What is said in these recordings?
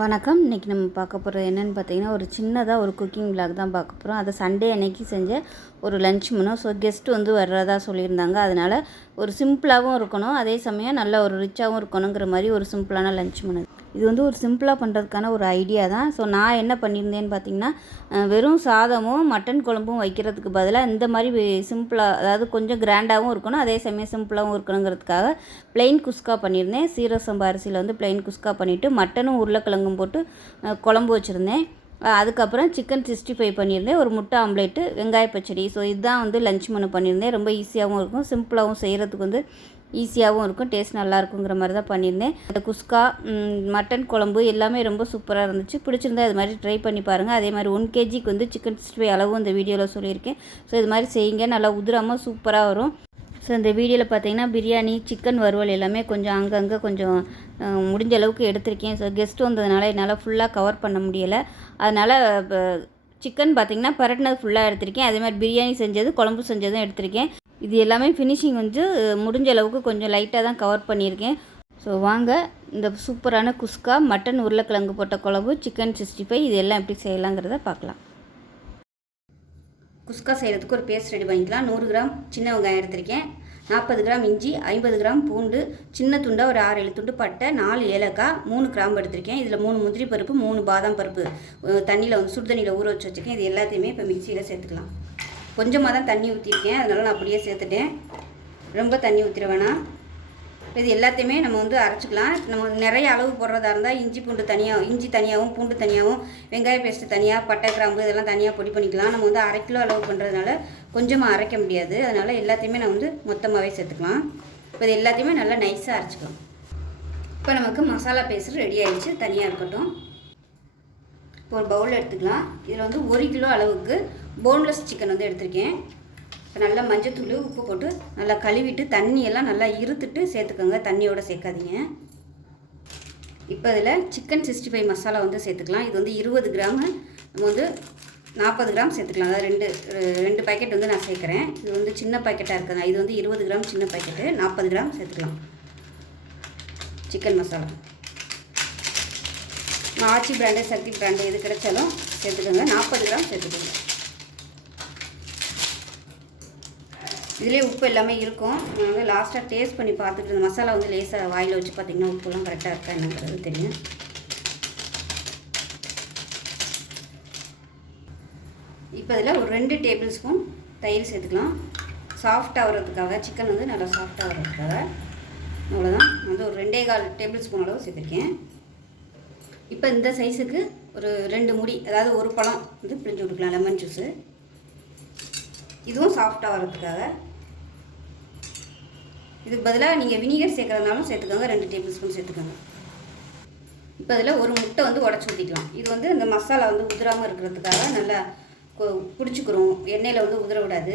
வணக்கம். இன்றைக்கி நம்ம பார்க்க போகிறது என்னென்னு பார்த்தீங்கன்னா, ஒரு சின்னதாக ஒரு குக்கிங் விளாக் தான் பார்க்க போகிறோம். அதை சண்டே அன்னைக்கு செஞ்ச ஒரு லன்ச் மெனு. ஸோ கெஸ்ட்டு வந்து வர்றதா சொல்லியிருந்தாங்க. அதனால் ஒரு சிம்பிளாகவும் இருக்கணும், அதே சமயம் நல்ல ஒரு ரிச்சாகவும் இருக்கணுங்கிற மாதிரி ஒரு சிம்பிளான லன்ச் மெனு. இது வந்து ஒரு சிம்பிளாக பண்ணுறதுக்கான ஒரு ஐடியா தான். ஸோ நான் என்ன பண்ணியிருந்தேன்னு பார்த்தீங்கன்னா, வெறும் சாதமும் மட்டன் குழம்பும் வைக்கிறதுக்கு பதிலாக இந்த மாதிரி சிம்பிளாக, அதாவது கொஞ்சம் கிராண்டாகவும் இருக்கணும், அதே சமயம் சிம்பிளாகவும் இருக்கணுங்கிறதுக்காக ப்ளெயின் குஸ்கா பண்ணியிருந்தேன். சீரக சம்பா அரிசியில் வந்து ப்ளெயின் குஸ்கா பண்ணிவிட்டு மட்டனும் உருளைக்கிழங்கும் போட்டு குழம்பு வச்சுருந்தேன். அதுக்கப்புறம் சிக்கன் 65 பண்ணியிருந்தேன், ஒரு முட்டை ஆம்லேட்டு, வெங்காய பச்சடி. ஸோ இதுதான் வந்து லன்ச் மெனு பண்ணியிருந்தேன். ரொம்ப ஈஸியாகவும் இருக்கும், சிம்பிளாகவும் செய்கிறதுக்கு வந்து ஈஸியாகவும் இருக்கும், டேஸ்ட் நல்லா இருக்குங்கிற மாதிரி தான் பண்ணியிருந்தேன். அந்த குஸ்கா, மட்டன் குழம்பு எல்லாமே ரொம்ப சூப்பராக இருந்துச்சு. பிடிச்சிருந்தா இது மாதிரி ட்ரை பண்ணி பாருங்கள். அதே மாதிரி 1 kgக்கு வந்து சிக்கன் 65 அளவும் இந்த வீடியோவில் சொல்லியிருக்கேன். ஸோ இது மாதிரி செய்யுங்க, நல்லா உதிராமல் சூப்பராக வரும். ஸோ இந்த வீடியோவில் பார்த்தீங்கன்னா பிரியாணி, சிக்கன் வறுவல் எல்லாமே கொஞ்சம் அங்கங்கே கொஞ்சம் முடிஞ்ச அளவுக்கு எடுத்திருக்கேன். ஸோ கெஸ்ட்டு வந்ததுனால என்னால் ஃபுல்லாக கவர் பண்ண முடியலை. அதனால் சிக்கன் பார்த்திங்கன்னா பரட்டினது ஃபுல்லாக எடுத்திருக்கேன். அதே மாதிரி பிரியாணி செஞ்சது, குழம்பு செஞ்சதும் எடுத்திருக்கேன். இது எல்லாமே ஃபினிஷிங் வந்து முடிஞ்ச அளவுக்கு கொஞ்சம் லைட்டாக தான் கவர் பண்ணியிருக்கேன். ஸோ வாங்க, இந்த சூப்பரான குஸ்கா, மட்டன் உருளைக்கிழங்கு போட்ட குழம்பு, சிக்கன் 65 இது எல்லாம் எப்படி செய்யலாங்கிறத பார்க்கலாம். குஸ்கா செய்கிறதுக்கு ஒரு பேஸ்ட் ரெடி பண்ணிக்கலாம். 100 கிராம் சின்ன வெங்காயம் எடுத்திருக்கேன், 40 கிராம் இஞ்சி, 50 கிராம் பூண்டு, சின்ன துண்டாக ஒரு 6-7 துண்டு பட்டை, 4 ஏலக்காய், 3 கிராம்பு எடுத்திருக்கேன். இதில் 3 முந்திரி பருப்பு, 3 பாதாம் பருப்பு தண்ணியில் வந்து சுடு தண்ணியில் ஊற வச்சு வச்சுருக்கேன். இது எல்லாத்தையுமே இப்போ மிக்சியில் சேர்த்துக்கலாம். கொஞ்சமாக தான் தண்ணி ஊற்றிருக்கேன், அதனால் நான் அப்படியே சேர்த்துட்டேன். ரொம்ப தண்ணி ஊற்றிட வேணாம். இது எல்லாத்தையுமே நம்ம வந்து அரைச்சிக்கலாம். நம்ம நிறைய அளவு போடுறதா இருந்தால் இஞ்சி தனியாகவும் பூண்டு தனியாகவும், வெங்காய பேஸ்ட்டு தனியாக, பட்டை கிராம்பு இதெல்லாம் தனியாக பொடி பண்ணிக்கலாம். நம்ம வந்து 1/2 கிலோ அளவு பண்ணுறதுனால கொஞ்சமாக அரைக்க முடியாது. அதனால் எல்லாத்தையுமே நான் வந்து மொத்தமாகவே சேர்த்துக்கலாம். இப்போ இது எல்லாத்தையுமே நல்லா நைஸாக அரைச்சிக்கலாம். இப்போ நமக்கு மசாலா பேஸ்ட் ரெடி ஆகிடுச்சு, தனியாக இருக்கட்டும். இப்போ ஒரு பவுல் எடுத்துக்கலாம். இதில் வந்து 1 கிலோ அளவுக்கு போன்லெஸ் சிக்கன் வந்து எடுத்திருக்கேன். இப்போ நல்லா மஞ்சத்தூள், உப்பு போட்டு நல்லா கழுவிட்டு தண்ணியெல்லாம் நல்லா இருத்துட்டு சேர்த்துக்கோங்க, தண்ணியோடு சேர்க்காதீங்க. இப்போ இதில் சிக்கன் 65 மசாலா வந்து சேர்த்துக்கலாம். இது வந்து 20 கிராமு, நம்ம வந்து 40 கிராம் சேர்த்துக்கலாம். அதாவது ரெண்டு பாக்கெட் வந்து நான் சேர்க்குறேன். இது வந்து சின்ன பாக்கெட்டாக இருக்குதுங்க. இது வந்து 20 கிராம் சின்ன பாக்கெட்டு, 40 கிராம் சேர்த்துக்கலாம் சிக்கன் மசாலா. ஆச்சி பிராண்டு, சக்தி பிராண்டு எது கிடைச்சாலும் சேர்த்துக்கோங்க. 40 கிராம் சேர்த்துக்கோங்க. இதிலே உப்பு எல்லாமே இருக்கும். நான் வந்து லாஸ்ட்டாக டேஸ்ட் பண்ணி பார்த்துட்டு, இந்த மசாலா வந்து லேசாக வாயில் வச்சு பார்த்திங்கன்னா உப்புலாம் கரெக்டாக இருக்கா என்னங்கிறது தெரியும். இப்போ இதில் ஒரு 2 டேபிள் ஸ்பூன் தயிர் சேர்த்துக்கலாம். சாஃப்டாக வர்றதுக்காக, சிக்கன் வந்து நல்லா சாஃப்டாக வர்றதுக்காக. அவ்வளோதான். வந்து ஒரு 2.25 டேபிள் ஸ்பூன் அளவு சேர்த்துருக்கேன். இப்போ இந்த சைஸுக்கு ஒரு 2 முடி, அதாவது ஒரு பழம் வந்து பிழிஞ்சு விட்டுக்கலாம், லெமன் ஜூஸு. இதுவும் சாஃப்டாக வர்றதுக்காக. இதுக்கு பதிலாக நீங்கள் வினிகர் சேர்க்குறதுனாலும் சேர்த்துக்கோங்க, 2 டேபிள் ஸ்பூன் சேர்த்துக்கோங்க. இப்போ இதில் ஒரு முட்டை வந்து உடச்சி ஊற்றிக்கலாம். இது வந்து இந்த மசாலா வந்து உதிராமல் இருக்கிறதுக்காக நல்லா பிடிச்சிக்கிறோம், எண்ணெயில் வந்து உதிர விடாது.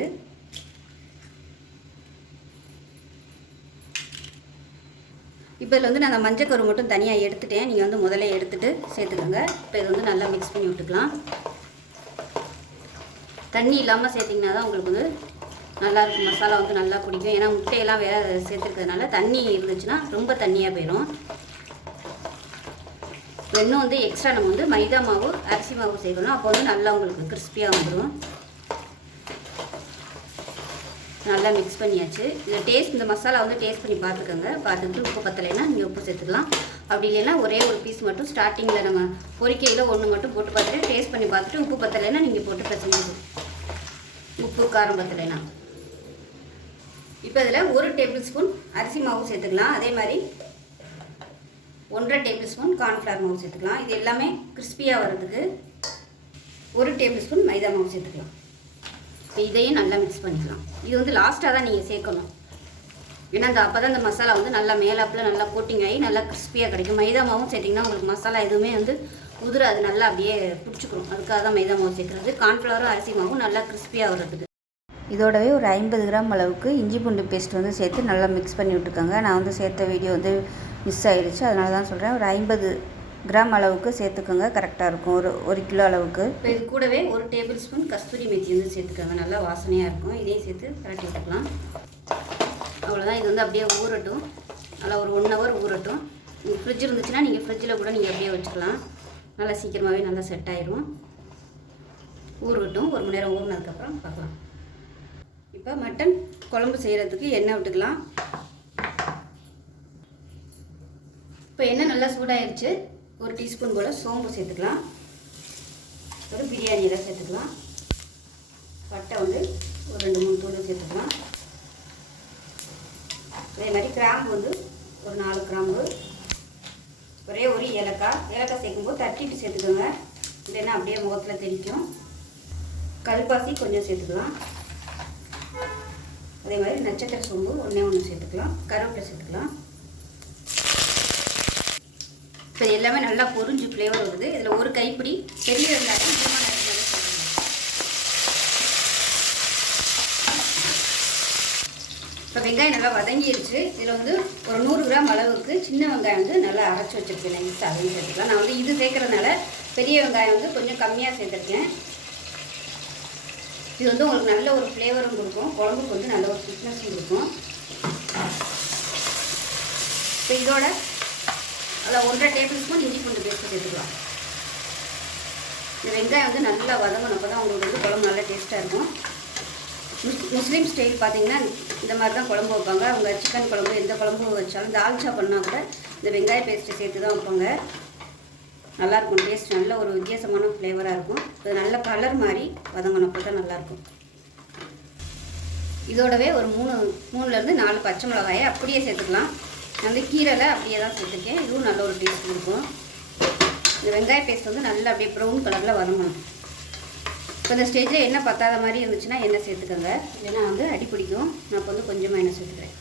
இப்போ இதில் வந்து நான் மஞ்சக்கரு மட்டும் தனியாக எடுத்துட்டேன். நீங்கள் வந்து முதல்ல எடுத்துகிட்டு சேர்த்துக்கோங்க. இப்போ இது வந்து நல்லா மிக்ஸ் பண்ணி விட்டுக்கலாம். தண்ணி இல்லாமல் சேர்த்திங்கன்னா தான் உங்களுக்கு வந்து நல்லாயிருக்கும், மசாலா வந்து நல்லா பிடிக்கும். ஏன்னா முட்டையெல்லாம் வேறு சேர்த்துருக்கிறதுனால தண்ணி இருந்துச்சுன்னா ரொம்ப தண்ணியாக போயிடும். இன்னும் வந்து எக்ஸ்ட்ரா நம்ம வந்து மைதா மாவு, அரிசி மாவு சேர்க்கணும். அப்போ வந்து நல்லா உங்களுக்கு கிறிஸ்பியாக வந்துடும். நல்லா மிக்ஸ் பண்ணியாச்சு. இதில் டேஸ்ட், இந்த மசாலா வந்து டேஸ்ட் பண்ணி பார்த்துக்கோங்க. பார்த்துட்டு உப்பு பத்தலைன்னா நீங்கள் உப்பு சேர்த்துக்கலாம். அப்படி இல்லைன்னா ஒரே ஒரு பீஸ் மட்டும் ஸ்டார்டிங்கில் நம்ம பொரிக்கையில் 1 மட்டும் போட்டு பார்த்துட்டு டேஸ்ட் பண்ணி பார்த்துட்டு உப்பு பத்தலைன்னா நீங்கள் போட்டு பிரச்சனை, உப்பு காரம் பத்தலைன்னா. இப்போ இதில் 1 டேபிள் ஸ்பூன் அரிசி மாவு சேர்த்துக்கலாம். அதே மாதிரி 1.5 டேபிள் ஸ்பூன் கார்ன்ஃப்ளவர் மாவு சேர்த்துக்கலாம். இது எல்லாமே கிறிஸ்பியாக வர்றதுக்கு 1 டேபிள் ஸ்பூன் மைதா மாவு சேர்த்துக்கலாம். இதையும் நல்லா மிக்ஸ் பண்ணிக்கலாம். இது வந்து லாஸ்ட்டாக தான் நீங்கள் சேர்க்கணும். ஏன்னா அப்போ தான் இந்த மசாலா வந்து நல்லா மேலாப்பில் நல்லா கோட்டிங் ஆகி நல்லா கிறிஸ்பியாக கிடைக்கும். மைதா மாவும் சேர்த்திங்கன்னா உங்களுக்கு மசாலா எதுவுமே வந்து உதிராது, நல்லா அப்படியே பிடிச்சிக்கணும். அதுக்காக தான் மைதா மாவு சேர்க்குறது. கார்ன்ஃப்ளவரும் அரிசி மாவும் நல்லா கிறிஸ்பியாக வர்றதுக்கு. இதோடவே ஒரு 50 கிராம் அளவுக்கு இஞ்சி பூண்டு பேஸ்ட் வந்து சேர்த்து நல்லா மிக்ஸ் பண்ணி விட்டுருக்காங்க. நான் வந்து சேர்த்த வீடியோ வந்து மிஸ் ஆகிடுச்சு, அதனால தான் சொல்கிறேன். ஒரு 50 கிராம் அளவுக்கு சேர்த்துக்கோங்க, கரெக்டாக இருக்கும். ஒரு கிலோ அளவுக்கு. இப்போ இது கூடவே 1 டேபிள் ஸ்பூன் கஸ்தூரி மேத்தி வந்து சேர்த்துக்கோங்க, நல்லா வாசனையாக இருக்கும். இதையும் சேர்த்து பரட்டி விட்டுக்கலாம். அவ்வளோதான். இது வந்து அப்படியே ஊறட்டும், நல்லா ஒரு 1 ஹவர் ஊறட்டும். ஃப்ரிட்ஜ் இருந்துச்சுன்னா நீங்கள் ஃப்ரிட்ஜில் கூட நீங்கள் அப்படியே வச்சுக்கலாம். நல்லா சீக்கிரமாகவே நல்லா செட் ஆயிடும். ஊறட்டும். 1 மணி நேரம் ஊறினதுக்கப்புறம் பார்க்கலாம். இப்போ மட்டன் குழம்பு செய்கிறதுக்கு எண்ணெய் விட்டுக்கலாம். இப்போ எண்ணெய் நல்லா சூடாகிடுச்சு. 1 டீஸ்பூன் போல் சோம்பு சேர்த்துக்கலாம். ஒரு பிரியாணி எல்லாம் சேர்த்துக்கலாம். பட்டை வந்து ஒரு 2-3 தூள் சேர்த்துக்கலாம். அதே மாதிரி கிராம்பு வந்து ஒரு 4 கிராம்பு, ஒரே ஒரு ஏலக்காய். ஏலக்காய் சேர்க்கும்போது தட்டிட்டு சேர்த்துக்கோங்க, இல்லைன்னா அப்படியே முகத்தில் தெரிக்கும். கல்பாசி கொஞ்சம் சேர்த்துக்கலாம். அதே மாதிரி நட்சத்திர சோம்பு 1 சேர்த்துக்கலாம். கருவேப்பிலை சேர்த்துக்கலாம். இப்போ எல்லாமே நல்லா பொரிஞ்சு ஃப்ளேவர் வருது. இதில் ஒரு கைப்பிடி பெரிய வெங்காயம் இப்போ வெங்காயம் நல்லா வதங்கிடுச்சு. இதில் வந்து ஒரு 100 கிராம் அளவுக்கு சின்ன வெங்காயம் வந்து நல்லா அரைச்சி வச்சுருக்கேன். நைஸ் அதையும் சேர்த்துக்கலாம். நான் வந்து இது சேர்க்குறதுனால பெரிய வெங்காயம் வந்து கொஞ்சம் கம்மியாக சேர்த்துருக்கேன். இது வந்து உங்களுக்கு நல்ல ஒரு ஃப்ளேவரும் கொடுக்கும், குழம்புக்கு வந்து நல்ல ஒரு திக்னஸும் கொடுக்கும். இப்போ இதோட அதில் 1.5 டேபிள் ஸ்பூன் இஞ்சி பூண்டு பேஸ்ட்டு சேர்த்துக்கலாம். இந்த வெங்காயம் வந்து நல்லா வதங்கணும். அப்போ தான் உங்களுக்கு வந்து குழம்பு நல்லா டேஸ்ட்டாக இருக்கும். முஸ்லீம் ஸ்டைல் பார்த்தீங்கன்னா இந்த மாதிரி தான் குழம்பு வைப்பாங்க. அவங்க சிக்கன் குழம்பு எந்த குழம்பு வச்சாலும் தால்ச்சா பண்ணால் கூட இந்த வெங்காய பேஸ்ட்டு சேர்த்து தான் வைப்பாங்க. நல்லாயிருக்கும். டேஸ்ட் நல்ல ஒரு வித்தியாசமான ஃப்ளேவராக இருக்கும். இது நல்ல கலர் மாதிரி வதங்கணும். அப்போ தான் நல்லாயிருக்கும். இதோடவே ஒரு 3லேருந்து 4 பச்சை மிளகாயை அப்படியே சேர்த்துக்கலாம். நான் வந்து கீரையில் அப்படியே தான் சேர்த்துருக்கேன். இதுவும் நல்ல ஒரு டேஸ்ட் இருக்கும். இந்த வெங்காய பேஸ்ட் வந்து நல்லா அப்படியே ப்ரௌன் கலரில் வதங்கணும். இப்போ இந்த ஸ்டேஜில் எண்ணெய் பத்தாத மாதிரி இருந்துச்சுன்னா எண்ணெய் சேர்த்துக்கோங்க, இல்லைன்னா வந்து அடி பிடிக்கும். நான் இப்போ வந்து கொஞ்சமாக எண்ணெய் சேர்த்துக்கிறேன்.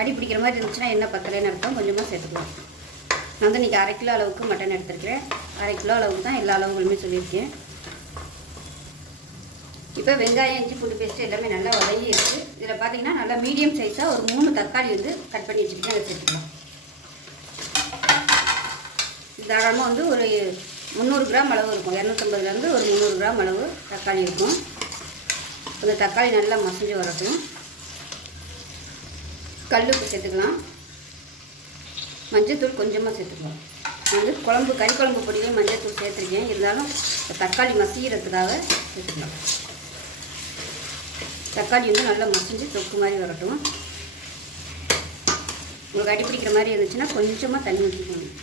அடி பிடிக்கிற மாதிரி இருந்துச்சுன்னா எண்ணெய் பத்தலைன்னு அர்த்தம். கொஞ்சமாக சேர்த்துக்கலாம். நான் வந்து இன்றைக்கி 1/2 கிலோ அளவுக்கு மட்டன் எடுத்துருக்கிறேன். 1/2 கிலோ அளவுக்கு தான் எல்லா அளவுகளுமே சொல்லியிருக்கேன். இப்போ வெங்காயம் இஞ்சி பூண்டு பேஸ்ட்டு எல்லாமே நல்லா வதங்கிடுச்சு. இதில் பார்த்தீங்கன்னா நல்லா மீடியம் சைஸாக ஒரு 3 தக்காளி வந்து கட் பண்ணி வச்சுருக்கேன். அதை சேர்த்துக்கலாம். தாராளமாக வந்து ஒரு 300 கிராம் அளவு இருக்கும். 250லேருந்து ஒரு 300 கிராம் அளவு தக்காளி இருக்கும். அந்த தக்காளி நல்லா மசிஞ்சு வரட்டும். கல்லுப்பு சேர்த்துக்கலாம். மஞ்சத்தூள் கொஞ்சமாக சேர்த்துக்கலாம். நான் வந்து கறி குழம்பு பொடியிலே மஞ்சத்தூள் சேர்த்துருக்கேன். இருந்தாலும் தக்காளி மசிக்கிறதுக்காக சேர்த்துக்கலாம். தக்காளி வந்து நல்லா மசிஞ்சு தொக்கு மாதிரி வரட்டும். உங்களுக்கு அடி பிடிக்கிற மாதிரி இருந்துச்சுன்னா கொஞ்சமாக தண்ணி ஊற்றிக்கணும்.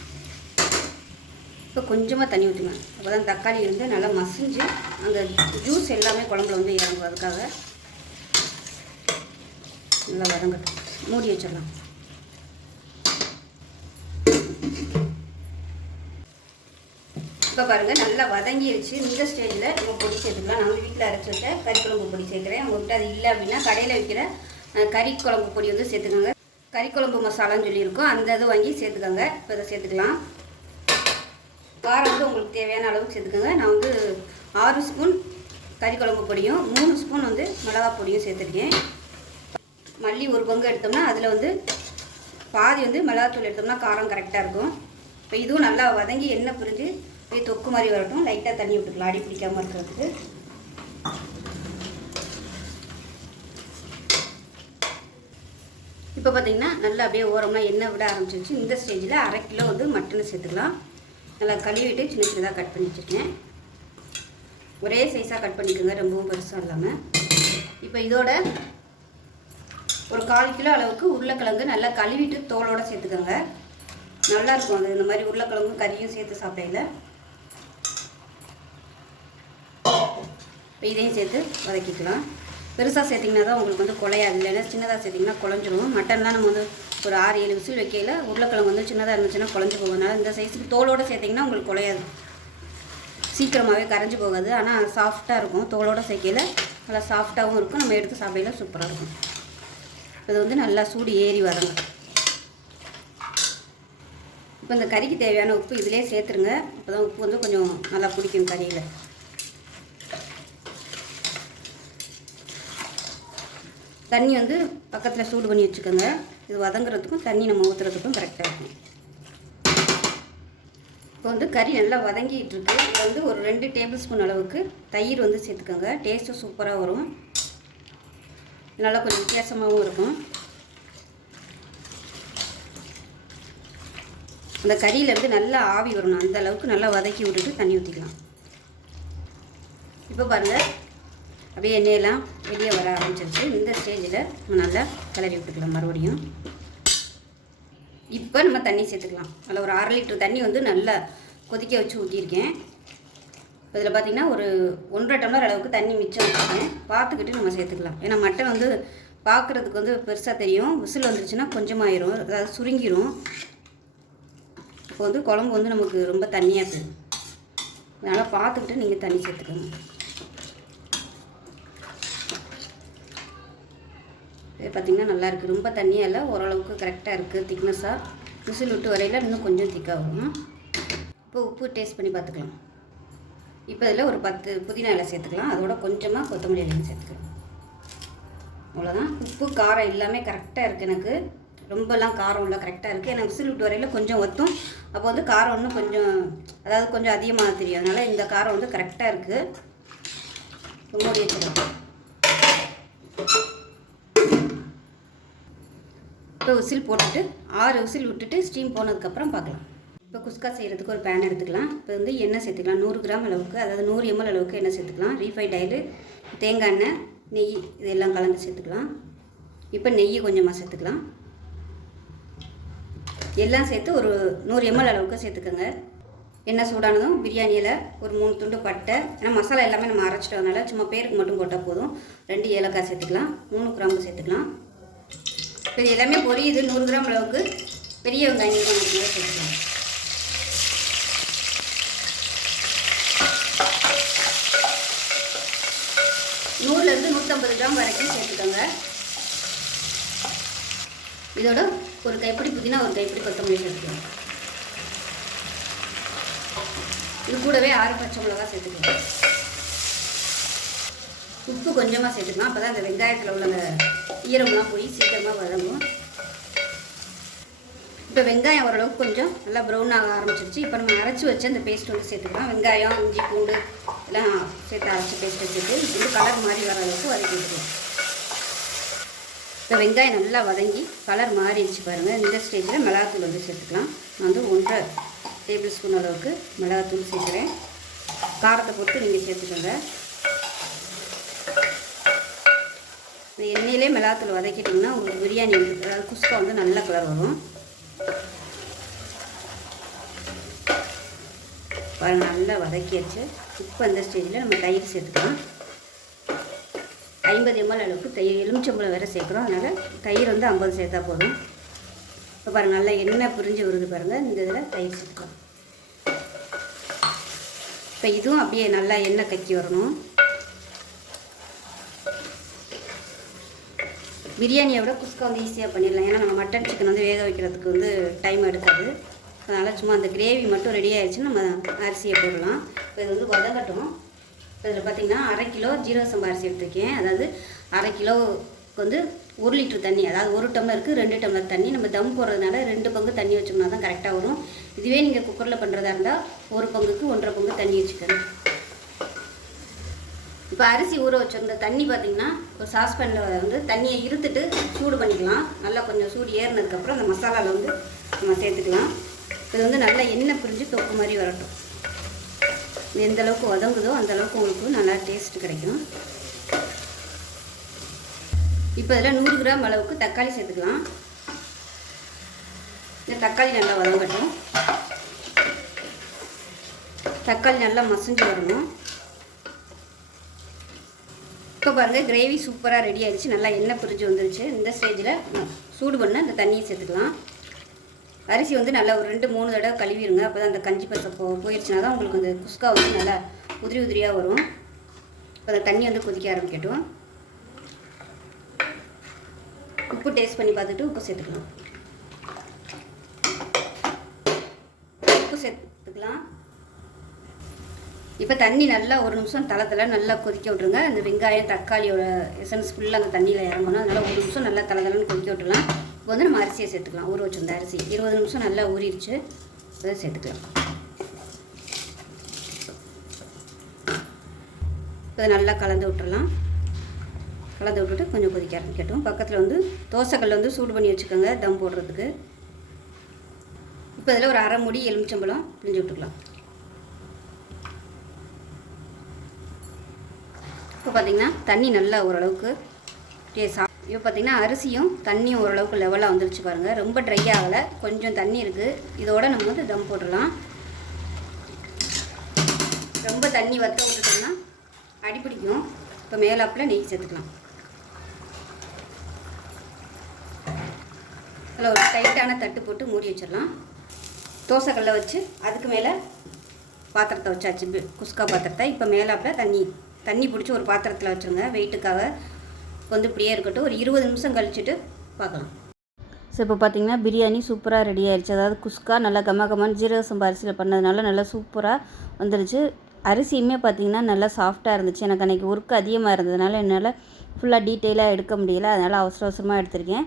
இப்போ கொஞ்சமாக தண்ணி ஊற்றுங்க. அப்போ தான் தக்காளி வந்து நல்லா மசிஞ்சு அந்த ஜூஸ் எல்லாமே குழம்புல வந்து இறங்கும். அதுக்காக நல்லா வதங்கட்டும். மூடி வச்சிடலாம். இப்போ பாருங்கள் நல்லா வதங்கிடுச்சு. இந்த ஸ்டேஜில் நம்ம பொடி சேர்த்துக்கலாம். நான் வந்து வீட்டில் அரைச்சி வச்ச கறி குழம்பு பொடி சேர்க்குறேன். உங்கள்கிட்ட அது இல்லை அப்படின்னா கடையில் விற்கிற கறி குழம்பு பொடி வந்து சேர்த்துக்கோங்க. கறி குழம்பு மசாலான்னு சொல்லியிருக்கோம், அந்த இது வாங்கி சேர்த்துக்கோங்க. இப்போ இதை சேர்த்துக்கலாம். காரம் வந்து உங்களுக்கு தேவையான அளவுக்கு சேர்த்துக்கோங்க. நான் வந்து 6 ஸ்பூன் கறி குழம்பு பொடியும் 3 ஸ்பூன் வந்து மிளகா பொடியும் சேர்த்துருக்கேன். மல்லி 1 பங்கு எடுத்தோம்னா அதில் வந்து பாதி வந்து மிளகாத்தூள் எடுத்தோம்னா காரம் கரெக்டாக இருக்கும். இப்போ இதுவும் நல்லா வதங்கி எண்ணெய் பிரிஞ்சு அப்படியே தொக்கு மாதிரி வரட்டும். லைட்டாக தண்ணி விட்டுக்கலாம் அடி பிடிக்காமல் இருக்கிறதுக்கு. இப்போ பார்த்தீங்கன்னா நல்லா அப்படியே ஓரமாக எண்ணெய் விட ஆரம்பிச்சிருச்சு. இந்த ஸ்டேஜில் 1/2 கிலோ வந்து மட்டனை சேர்த்துக்கலாம். நல்லா கழுவிட்டு சின்ன சின்னதாக கட் பண்ணி வச்சுருக்கேன். ஒரே சைஸாக கட் பண்ணிக்கோங்க, ரொம்பவும் பெருசாக இல்லாமல். இப்போ இதோட ஒரு 1/4 கிலோ அளவுக்கு உருளைக்கிழங்கு நல்லா கழுவிட்டு தோலோடு சேர்த்துக்கோங்க. நல்லாயிருக்கும் அது. இந்த மாதிரி உருளைக்கிழங்கும் கறியும் சேர்த்து சாப்பிடையில. இப்போ இதையும் சேர்த்து வதக்கிக்கலாம். பெருசாக சேர்த்திங்கன்னா தான் உங்களுக்கு வந்து குலையாது, இல்லைன்னா சின்னதாக சேர்த்திங்கன்னா குழஞ்சிரும். மட்டன்லாம் நம்ம வந்து ஒரு 6-7 விசில் வைக்கையில் உருளைக்கிழங்கு வந்து சின்னதாக இருந்துச்சுன்னா குழஞ்சி போகிறதுனால இந்த சைஸுக்கு தோலோடு சேர்த்திங்கன்னா உங்களுக்கு குலையாது, சீக்கிரமாகவே கரைஞ்சி போகாது. ஆனால் சாஃப்டாக இருக்கும். தோலோடு சேர்க்கையில் நல்லா சாஃப்டாகவும் இருக்கும். நம்ம எடுத்து சாப்பிடையில சூப்பராக இருக்கும். இது வந்து நல்லா சூடு ஏறி வரணும். இப்போ இந்த கறிக்கு தேவையான உப்பு இதிலே சேர்த்துருங்க. அப்போ தான் உப்பு வந்து கொஞ்சம் நல்லா பிடிக்கும் கறியில். தண்ணி வந்து பக்கத்தில் சூடு பண்ணி வச்சுக்கோங்க. இது வதங்குறதுக்கும் தண்ணி நம்ம ஊற்றுறதுக்கும் கரெக்டாக இருக்கும். இப்போ வந்து கறி நல்லா வதங்கிட்டு இருக்கு. இதில் வந்து ஒரு 2 டேபிள் ஸ்பூன் அளவுக்கு தயிர் வந்து சேர்த்துக்கோங்க. டேஸ்ட்டு சூப்பராக வரும். நல்லா கொஞ்சம் வித்தியாசமாகவும் இருக்கும். அந்த கறியிலேருந்து நல்லா ஆவி வரணும், அந்த அளவுக்கு நல்லா வதக்கி விட்டுட்டு தண்ணி ஊற்றிக்கலாம். இப்போ பாருங்கள் அப்படியே எண்ணெயெல்லாம் வெளியே வர ஆரம்பிச்சிருச்சு. இந்த ஸ்டேஜில் நம்ம நல்லா கிளறி விட்டுக்கலாம் மறுபடியும். இப்போ நம்ம தண்ணி சேர்த்துக்கலாம். அதில் ஒரு 1/2 லிட்டர் தண்ணி வந்து நல்லா கொதிக்க வச்சு ஊற்றிருக்கேன். இதில் பார்த்திங்கன்னா ஒரு 1.5 டம்ளர் அளவுக்கு தண்ணி மிச்சம் வச்சுருக்கேன். பார்த்துக்கிட்டு நம்ம சேர்த்துக்கலாம். ஏன்னா மட்டன் வந்து பார்க்குறதுக்கு வந்து பெருசாக தெரியும், விசில் வந்துருச்சுன்னா கொஞ்சமாயிரும், அதாவது சுருங்கிரும். இப்போ வந்து குழம்பு வந்து நமக்கு ரொம்ப தண்ணியாக போயிடும். அதனால் பார்த்துக்கிட்டு நீங்கள் தண்ணி சேர்த்துக்கணும். பார்த்திங்கன்னா நல்லாயிருக்கு, ரொம்ப தண்ணியாக இல்லை, ஓரளவுக்கு கரெக்டாக இருக்குது திக்னஸாக. விசில் விட்டு வரையில் இன்னும் கொஞ்சம் திக்காக வரும். இப்போ உப்பு டேஸ்ட் பண்ணி பார்த்துக்கலாம். இப்போ இதில் ஒரு 10 புதினா இலை சேர்த்துக்கலாம். அதோட கொஞ்சமாக கொத்தமல்லி இலையும் சேர்த்துக்கலாம். அவ்வளோதான். உப்பு காரம் எல்லாமே கரெக்டாக இருக்குது எனக்கு, ரொம்பலாம் காரம் இல்லை, கரெக்டாக இருக்குது. ஏன்னா விசில் விட்டு வரையில் கொஞ்சம் ஒத்தும், அப்போ வந்து காரம் இன்னும் கொஞ்சம், அதாவது கொஞ்சம் அதிகமாக தெரியும். அதனால் இந்த காரம் வந்து கரெக்டாக இருக்குது. மூடி வச்சுக்கலாம். இப்போ விசில் போட்டுட்டு 6 விசில் விட்டுட்டு ஸ்டீம் போனதுக்கப்புறம் பார்க்கலாம். இப்போ குஸ்கா செய்கிறதுக்கு ஒரு பேன் எடுத்துக்கலாம். இப்போ வந்து எண்ணெய் சேர்த்துக்கலாம். 100 கிராம் அளவுக்கு, அதாவது 100 ml அளவுக்கு எண்ணெய் சேர்த்துக்கலாம். ரீஃபைண்ட் ஆயில், தேங்காய் எண்ணெய், நெய் இதெல்லாம் கலந்து சேர்த்துக்கலாம். இப்போ நெய் கொஞ்சமாக சேர்த்துக்கலாம். எல்லாம் சேர்த்து ஒரு 100 ml அளவுக்கு சேர்த்துக்கோங்க. எண்ணெய் சூடானதும் பிரியாணியில் ஒரு 3 துண்டு பட்டை, ஏன்னா மசாலா எல்லாமே நம்ம அரைச்சிட்டதுனால சும்மா பேருக்கு மட்டும் போட்டால் போதும். 2 ஏலக்காய் சேர்த்துக்கலாம். 3 கிராம்பு சேர்த்துக்கலாம். இப்போ இது எல்லாமே பொரியுது. 100 கிராம் அளவுக்கு பெரிய வெங்காயம் சேர்த்துக்கலாம். நூறுலேருந்து 150 கிராம் வரைக்கும் சேர்த்துக்கோங்க. இதோட ஒரு கைப்பிடி புதினா, ஒரு கைப்பிடி கொத்தமல்லி சேர்த்துக்கலாம். இது கூடவே 6 பச்சை மிளகா சேர்த்துக்கலாம். உப்பு கொஞ்சமாக சேர்த்துக்கலாம். அப்போ தான் அந்த வெங்காயத்தில் உள்ள ஈரம்லாம் போய் சீக்கிரமாக வதங்கும். இப்போ வெங்காயம் ஓரளவுக்கு கொஞ்சம் நல்லா ப்ரௌன் ஆக ஆரம்பிச்சிருச்சு. இப்போ நம்ம அரைச்சி வச்சு அந்த பேஸ்ட் வந்து சேர்த்துக்கலாம். வெங்காயம், இஞ்சி, பூண்டு எல்லாம் சேர்த்து அரைச்சி பேஸ்ட் வச்சுட்டு இது கலர் மாதிரி வர அளவுக்கு வதக்கி விட்டுக்கலாம். இப்போ வெங்காயம் நல்லா வதங்கி கலர் மாறிடுச்சு பாருங்கள். இந்த ஸ்டேஜில் மிளகாத்தூள் வந்து சேர்த்துக்கலாம். நான் வந்து 1.5 டேபிள் ஸ்பூன் அளவுக்கு மிளகாத்தூள் சேர்க்குறேன். காரத்தை பொறுத்து நீங்கள் சேர்த்துக்கோங்க. இந்த எண்ணெயிலே மிளகாத்தூள் வதக்கிட்டிங்கன்னா உங்களுக்கு பிரியாணி வந்து, அதாவது குஸ்கா வந்து நல்ல கலர் வரும். பாருங்கள் நல்லா வதக்கியாச்சு. இப்போ இந்த ஸ்டேஜில் நம்ம தயிர் சேர்த்துக்கலாம். 50 ml அளவுக்கு தயிர், எலுமிச்சம்பழம் வேறு சேர்க்குறோம், அதனால் தயிர் வந்து 50 சேர்த்தா போதும். இப்போ பாருங்கள் நல்லா எண்ணெய் பிரிஞ்சு வருது பாருங்கள். இந்த இதில் தயிர் சேர்த்துக்கலாம். இப்போ இதுவும் அப்படியே நல்லா எண்ணெய் கக்கி வரணும். பிரியாணியை விட குஸ்கா வந்து ஈஸியாக பண்ணிடலாம். ஏன்னா நம்ம மட்டன் சிக்கன் வந்து வேக வைக்கிறதுக்கு வந்து டைம் எடுக்காது. அதனால் சும்மா அந்த கிரேவி மட்டும் ரெடி ஆகிடுச்சுன்னு நம்ம அரிசியை போடலாம். இப்போ இது வந்து வதங்கட்டும். இப்போ இதில் பார்த்திங்கன்னா 1/2 கிலோ ஜீரக சம்பா அரிசி எடுத்துருக்கேன். அதாவது 1/2 கிலோவுக்கு வந்து 1 லிட்டர் தண்ணி, அதாவது 1 டம்ளருக்கு 2 டம்ளர் தண்ணி. நம்ம தம் போடுறதுனால 2 பங்கு தண்ணி வச்சோம்னா தான் கரெக்டாக வரும். இதுவே நீங்கள் குக்கரில் பண்ணுறதா இருந்தால் 1 பங்குக்கு 1.5 பங்கு தண்ணி வச்சுக்கணும். இப்போ அரிசி ஊற வச்சுருந்த தண்ணி பார்த்திங்கன்னா ஒரு சாஸ்பேனில் வந்து தண்ணியை இருத்துட்டு சூடு பண்ணிக்கலாம். நல்லா கொஞ்சம் சூடு ஏறினதுக்கப்புறம் அந்த மசாலாவில் வந்து நம்ம சேர்த்துக்கலாம். இது வந்து நல்லா எண்ணெய் பிரிஞ்சு தொக்கு மாதிரி வரட்டும். எந்த அளவுக்கு வதங்குதோ அந்தளவுக்கு உங்களுக்கு நல்லா டேஸ்ட் கிடைக்கும். இப்போ இதில் 100 கிராம் அளவுக்கு தக்காளி சேர்த்துக்கலாம். இந்த தக்காளி நல்லா வதங்கட்டும். தக்காளி நல்லா மசிஞ்சு வரணும். இப்போ பாருங்கள் கிரேவி சூப்பராக ரெடி ஆகிடுச்சு. நல்லா எண்ணெய் பிரிஞ்சு வந்துருச்சு. இந்த ஸ்டேஜில் சூடு பண்ண இந்த தண்ணியை சேர்த்துக்கலாம். அரிசி வந்து நல்லா ஒரு 2-3 தடவை கழுவிடுங்க. அப்போ தான் அந்த கஞ்சி பசை போயிடுச்சுனா தான் உங்களுக்கு அந்த குஸ்கா வந்து நல்லா உதிரி உதிரியாக வரும். இப்போ அந்த தண்ணி வந்து கொதிக்க ஆரம்பிக்கட்டும். உப்பு டேஸ்ட் பண்ணி பார்த்துட்டு உப்பு சேர்த்துக்கலாம். உப்பு சேர்த்துக்கலாம். இப்போ தண்ணி நல்லா 1 நிமிஷம் தலை நல்லா கொதிக்க விட்ருங்க. அந்த வெங்காயம் தக்காளியோட எசன்ஸ் ஃபுல்லாக அந்த தண்ணியில் இறங்கணும். அதனால் 1 நிமிஷம் நல்லா தலைன்னு கொதிக்க விட்டுலாம். இப்போ வந்து நம்ம அரிசியை சேர்த்துக்கலாம். ஊற வச்சுருந்த அரிசி 20 நிமிஷம் நல்லா ஊறிடுச்சு. அதை சேர்த்துக்கலாம். இப்போ நல்லா கலந்து விட்டுறலாம். கலந்து விட்டுட்டு கொஞ்சம் கொதிக்க ஆரம்பிக்கட்டும். பக்கத்தில் வந்து தோசைக்கல்ல வந்து சூடு பண்ணி வச்சுக்கோங்க தம் போடுறதுக்கு. இப்போ இதில் ஒரு அரை மூடி எலுமிச்சம்பழம் பிழிஞ்சு விட்டுக்கலாம். இப்போ பார்த்திங்கன்னா தண்ணி நல்லா ஓரளவுக்கு இப்போ பார்த்திங்கன்னா அரிசியும் தண்ணியும் ஓரளவுக்கு லெவலாக வந்துருச்சு பாருங்கள். ரொம்ப ட்ரை ஆகலை, கொஞ்சம் தண்ணி இருக்குது. இதோட நம்ம வந்து தம் போட்டுடலாம். ரொம்ப தண்ணி வற்ற விட்டுட்டோம்னா அடிப்பிடிக்கும். இப்போ மேலாப்பில் நெய் சேர்த்துக்கலாம். அதில் ஒரு டைட்டான தட்டு போட்டு மூடி வச்சிடலாம். தோசைக்கல்லை வச்சு அதுக்கு மேலே பாத்திரத்தை வச்சாச்சு, குஸ்கா பாத்திரத்தை. இப்போ மேலாப்பில் தண்ணி பிடிச்சி ஒரு பாத்திரத்தில் வச்சுருங்க வெயிட்டுக்காக. வந்து இப்படியே இருக்கட்டும். ஒரு 20 நிமிஷம் கழிச்சுட்டு பார்க்கலாம். ஸோ இப்போ பார்த்திங்கன்னா பிரியாணி சூப்பராக ரெடி ஆயிடுச்சு. அதாவது குஸ்கா நல்லா கமகமான ஜீரக சம்பா அரிசியில் பண்ணதுனால நல்லா சூப்பராக வந்துடுச்சு. அரிசியுமே பார்த்திங்கன்னா நல்லா சாஃப்டாக இருந்துச்சு. எனக்கு அன்றைக்கி ஒர்க் அதிகமாக இருந்ததுனால என்னால் ஃபுல்லாக டீட்டெயிலாக எடுக்க முடியல, அதனால் அவசரமாக எடுத்திருக்கேன்.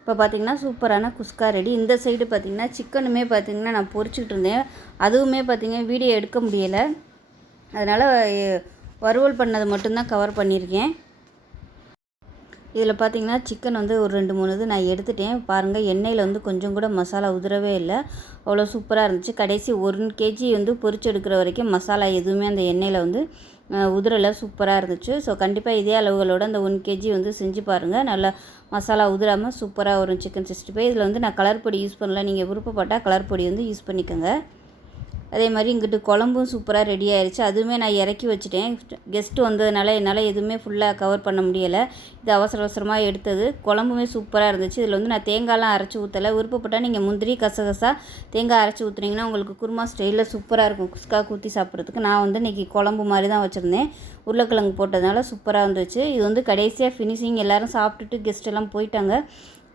இப்போ பார்த்திங்கன்னா சூப்பரான குஸ்கா ரெடி. இந்த சைடு பார்த்திங்கன்னா சிக்கனுமே பார்த்திங்கன்னா நான் பொரிச்சுக்கிட்டு இருந்தேன். அதுவுமே பார்த்திங்கன்னா வீடியோ எடுக்க முடியலை, அதனால் வறுவல் பண்ணது மட்டும்தான் கவர் பண்ணியிருக்கேன். இதில் பார்த்திங்கன்னா சிக்கன் வந்து ஒரு 2-3 இது நான் எடுத்துட்டேன். பாருங்கள், எண்ணெயில் வந்து கொஞ்சம் கூட மசாலா உதிரவே இல்லை, அவ்வளோ சூப்பராக இருந்துச்சு. கடைசி 1 kg வந்து பொரிச்சு எடுக்கிற வரைக்கும் மசாலா எதுவுமே அந்த எண்ணெயில் வந்து உதிரலை, சூப்பராக இருந்துச்சு. ஸோ கண்டிப்பாக இதே அளவுகளோடு அந்த 1 kg வந்து செஞ்சு பாருங்கள். நல்லா மசாலா உதிராமல் சூப்பராக வரும் சிக்கன் 65. இதில் வந்து நான் கலர் பொடி யூஸ் பண்ணல, நீங்கள் விருப்பப்பட்டால் கலர் பொடி வந்து யூஸ் பண்ணிக்கோங்க. அதே மாதிரி இங்கிட்டு குழம்பும் சூப்பராக ரெடி ஆயிடுச்சு. அதுவுமே நான் இறக்கி வச்சுட்டேன். கெஸ்ட்டு வந்ததுனால என்னால் எதுவுமே ஃபுல்லாக கவர் பண்ண முடியலை, இது அவசரமாக எடுத்தது. குழம்புமே சூப்பராக இருந்துச்சு. இதில் வந்து நான் தேங்காய்லாம் அரைச்சி ஊற்றலை. விருப்பப்பட்டால் நீங்கள் முந்திரி கசகசா தேங்காய் அரைச்சி ஊற்றுனீங்கன்னா உங்களுக்கு குருமா ஸ்டைலில் சூப்பராக இருக்கும் குஸ்கா ஊற்றி சாப்பிட்றதுக்கு. நான் வந்து இன்றைக்கி குழம்பு மாதிரி தான் வச்சுருந்தேன், உருளைக்கிழங்கு போட்டதுனால சூப்பராக வந்துச்சு. இது வந்து கடைசியாக ஃபினிஷிங். எல்லோரும் சாப்பிட்டுட்டு கெஸ்ட்டெல்லாம்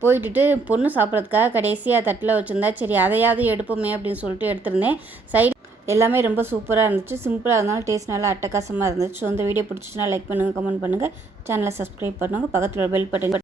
போயிட்டுட்டு பொண்ணு சாப்பிட்றதுக்காக கடைசியாக தட்டில் வச்சுருந்தா, சரி அதையாவது எடுப்போமே அப்படின்னு சொல்லிட்டு எடுத்திருந்தேன். சைடு எல்லாமே ரொம்ப சூப்பராக இருந்துச்சு. சிம்பிளாக இருந்தாலும் டேஸ்ட் நல்லா அட்டகாசமாக இருந்துச்சு. ஸோ இந்த வீடியோ பிடிச்சிச்சுன்னா லைக் பண்ணுங்கள், கமெண்ட் பண்ணுங்கள், சேனலை சப்ஸ்கிரைப் பண்ணுங்கள், பக்கத்தில் பெல் பட்டன்